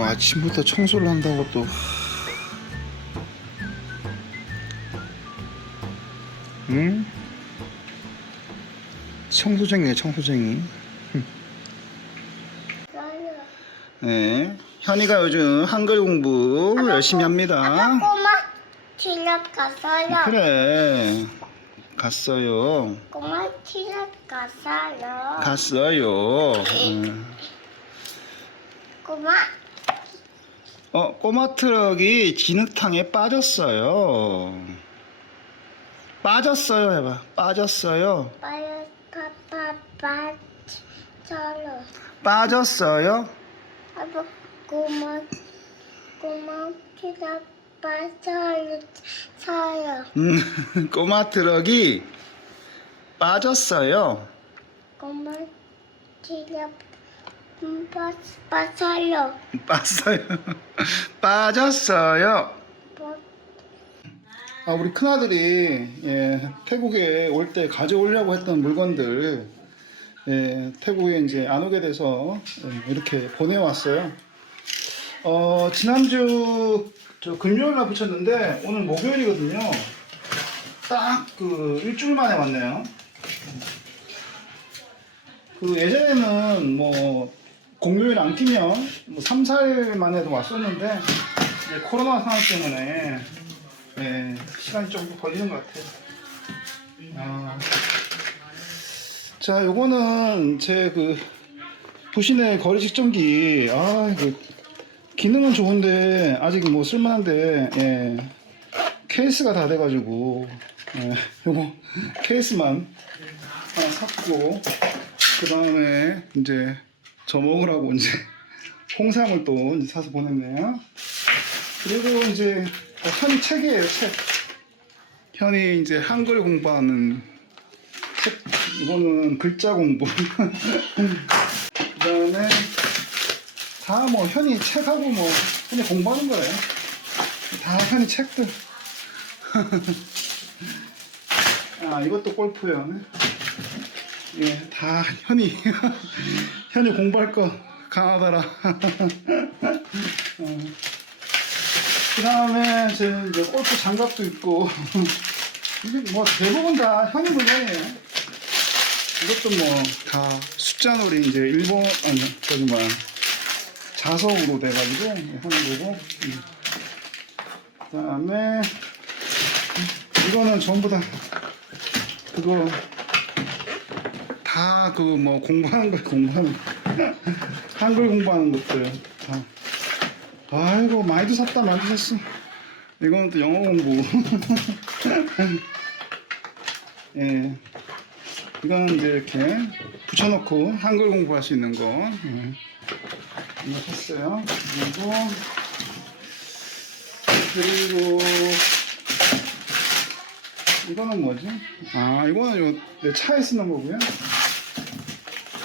뭐 아침부터 청소를 한다고 또 응? 청소쟁이네 청소쟁이 네 현이가 요즘 한글 공부 열심히 합니다 꼬마 갔어요. 그래 갔어요 꼬마 갔어요. 갔어요 응. 꼬마 어 꼬마 트럭이 진흙탕에 빠졌어요. 빠졌어요 해봐. 빠졌어요. 빠졌어요. 아빠 꼬마 빠져요 사요. 음, 꼬마 트럭이 빠졌어요? 꼬마 티 랍빠 빠져요. 빠졌어요 빠졌어요 빠- 아 우리 큰아들이 예, 태국에 올 때 가져오려고 했던 물건들 예, 태국에 이제 안 오게 돼서 예, 이렇게 보내왔어요. 어, 지난주 저 금요일 날 붙였는데 오늘 목요일이거든요. 딱 그 일주일 만에 왔네요. 그 예전에는 뭐 공휴일 안 끼면 뭐 3, 4일 만에도 왔었는데 이제 코로나 상황 때문에 네, 시간이 좀 걸리는 것 같아요. 아, 자, 요거는 제 그 부신의 거리 측정기. 아, 그 기능은 좋은데 아직 뭐 쓸만한데 예, 케이스가 다 돼가지고 예, 요거 케이스만 샀고 그 다음에 이제 저 먹으라고 이제 홍삼을 또 이제 사서 보냈네요. 그리고 이제 어, 현이 책이에요 책. 현이 이제 한글 공부하는 책. 이거는 글자 공부. 그 다음에 다 뭐 현이 책하고 뭐 현이 공부하는 거예요. 다 현이 책들. 아 이것도 골프요 예, 다 현이 현이 공부할 거 강하더라 어. 그 다음에 제 이제 골프 장갑도 있고 이게 뭐 대부분 다 현이 물건이에요. 이것도 뭐 다 숫자놀이 이제 일본 아니 저기 뭐야 자석으로 돼가지고 하는 거고. 음. 그 다음에 이거는 전부 다 그거 다 그 뭐 공부하는 거 공부하는 거. 한글 공부하는 것들. 다. 아이고 많이도 샀다 많이도 샀어. 이거는 또 영어 공부. 예. 이거는 이제 이렇게 붙여놓고 한글 공부할 수 있는 거. 예. 이거 샀어요. 그리고 그리고 이거는 뭐지? 아 이거는 요 내 차에 쓰는 거고요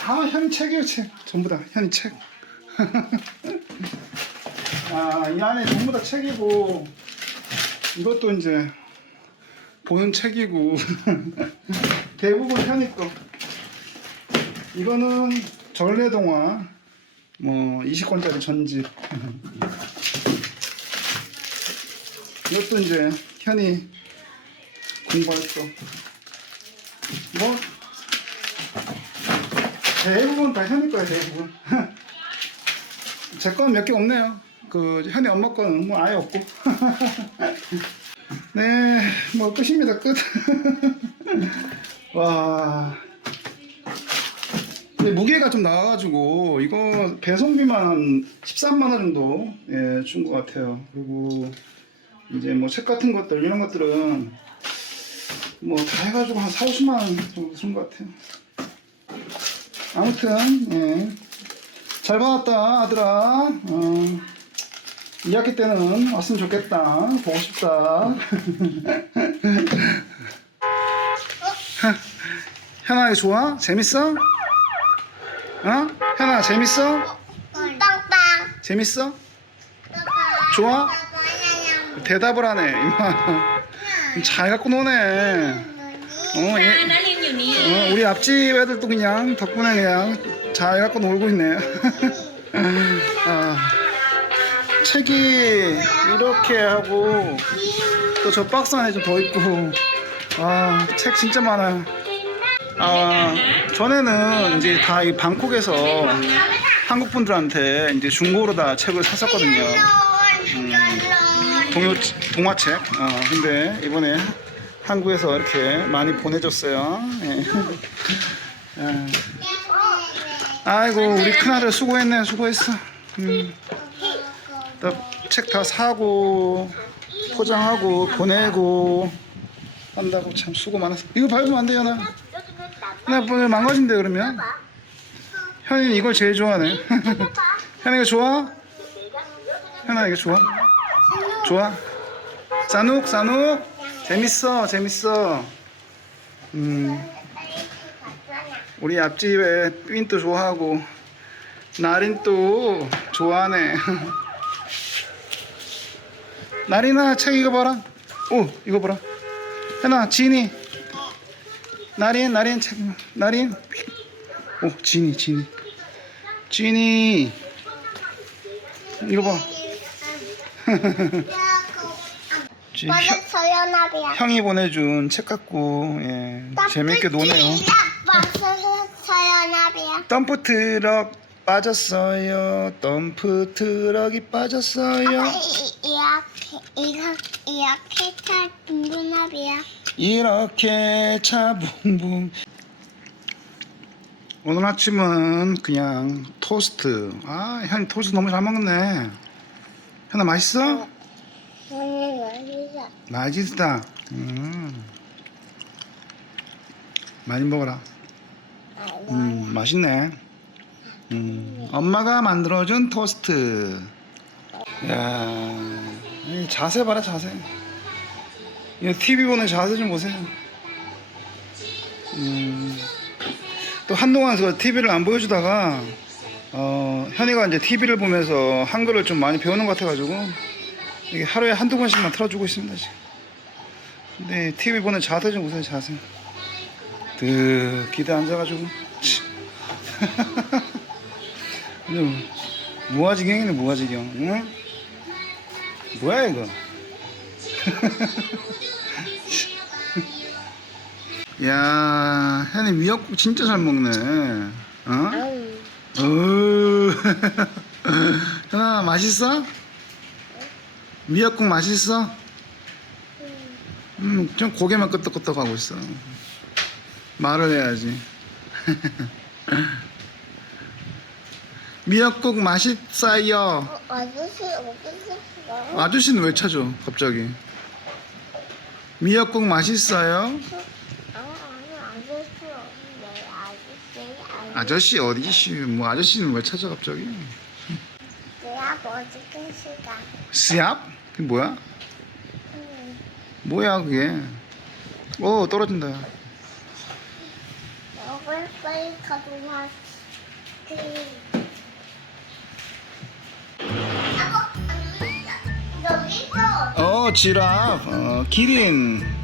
다 현이 책이에요 책 전부 다 현이 책 아, 이 안에 전부 다 책이고, 이것도 이제 보는 책이고, 대부분 현이 거. 이거는 전래동화, 뭐, 20권짜리 전집. 이것도 이제 현이 공부할 거. 뭐, 대부분 다 현이 거야, 대부분. 제 건 몇 개 없네요. 그 현이 엄마 거는 뭐 아예 없고. 네, 뭐 끝입니다. 끝. 와. 근데 무게가 좀 나와가지고 이거 배송비만 한 13만 원 정도 예, 준 것 같아요. 그리고 이제 뭐 책 같은 것들 이런 것들은 뭐 다 해가지고 한 4, 50만 원 정도 준것 같아요. 아무튼 예. 잘 받았다 아들아 어. 2학기 때는 왔으면 좋겠다 보고 싶다 현아 이거 좋아? 재밌어? 어? 현아 재밌어? 빵빵 재밌어? 좋아? 대답을 하네 이만 잘 갖고 노네 어, 예. 얘. 어, 우리 앞집 애들도 그냥 덕분에 그냥 잘 갖고 놀고 있네. 아, 책이 이렇게 하고 또 저 박스 안에 좀 더 있고. 아 책 진짜 많아요. 아 전에는 이제 다 이 방콕에서 한국 분들한테 이제 중고로 다 책을 샀었거든요. 음, 동요 동화책. 어, 근데 이번에 한국에서 이렇게 많이 보내줬어요 예. 아, 아이고 우리 큰아들 수고했네 수고했어 음. 책다 사고 포장하고 보내고 한다고 참 수고 많았어 이거 밟으면 안 돼요 나. 나뭐 망가진대 그러면 현이는 이걸 제일 좋아하네 현이 이거 좋아? 현아 이거 좋아? 좋아? 싸눅 싸눅 재밌어 재밌어. 음. 우리 앞집에 삔또 좋아하고 나린 또 좋아하네. 나린아 책 이거 봐라. 오 이거 봐라. 현아 지니 나린 나린 책 나린. 오 지니 지니 지니 이거 봐 지- 형- 맞았어요 나비야. 형이 보내준 책 갖고 예, 재밌게 노네요. 맞았어요 나비야. 덤프 트럭 빠졌어요. 덤프 트럭이 빠졌어요. 아빠 이- 이렇게 이렇게 이렇게 차 둥근나비야. 이렇게 차붕붕. 오늘 아침은 그냥 토스트. 아 현이 토스트 너무 잘 먹네. 현아 맛있어? 맛있다. 음. 많이 먹어라. 음, 맛있네. 음, 엄마가 만들어준 토스트. 야, 이 자세 봐라 자세. 이 TV 보는 자세 좀 보세요. 음, 또 한동안 그 TV를 안 보여주다가 어, 현이가 이제 TV를 보면서 한글을 좀 많이 배우는 것 같아가지고 이게 하루에 한두 번씩만 틀어주고 있습니다 지금 근데 TV 보는 자세 좀 보세요 자세 드 기대 앉아가지고 무아지경이네 무아지경 응? 뭐야 이거 야 현이 미역국 진짜 잘 먹네 어? 어우. 현아 맛있어? 미역국 맛있어? 음, 좀 고개만 끄덕끄덕 하고 있어. 말을 해야지. 미역국 맛있어요. 어, 아저씨 어디서 아저씨는 왜 찾아, 갑자기? 미역국 맛있어요? 아저씨 아저씨 어디시? 뭐 아저씨는 왜 찾아, 갑자기? 뭐지 그 시간 시압? 그게 뭐야? 응. 뭐야 그게? 오 떨어진다. 먹을 빨리 가져와 그 아빠 여기 있어 어 지랍, 어 기린.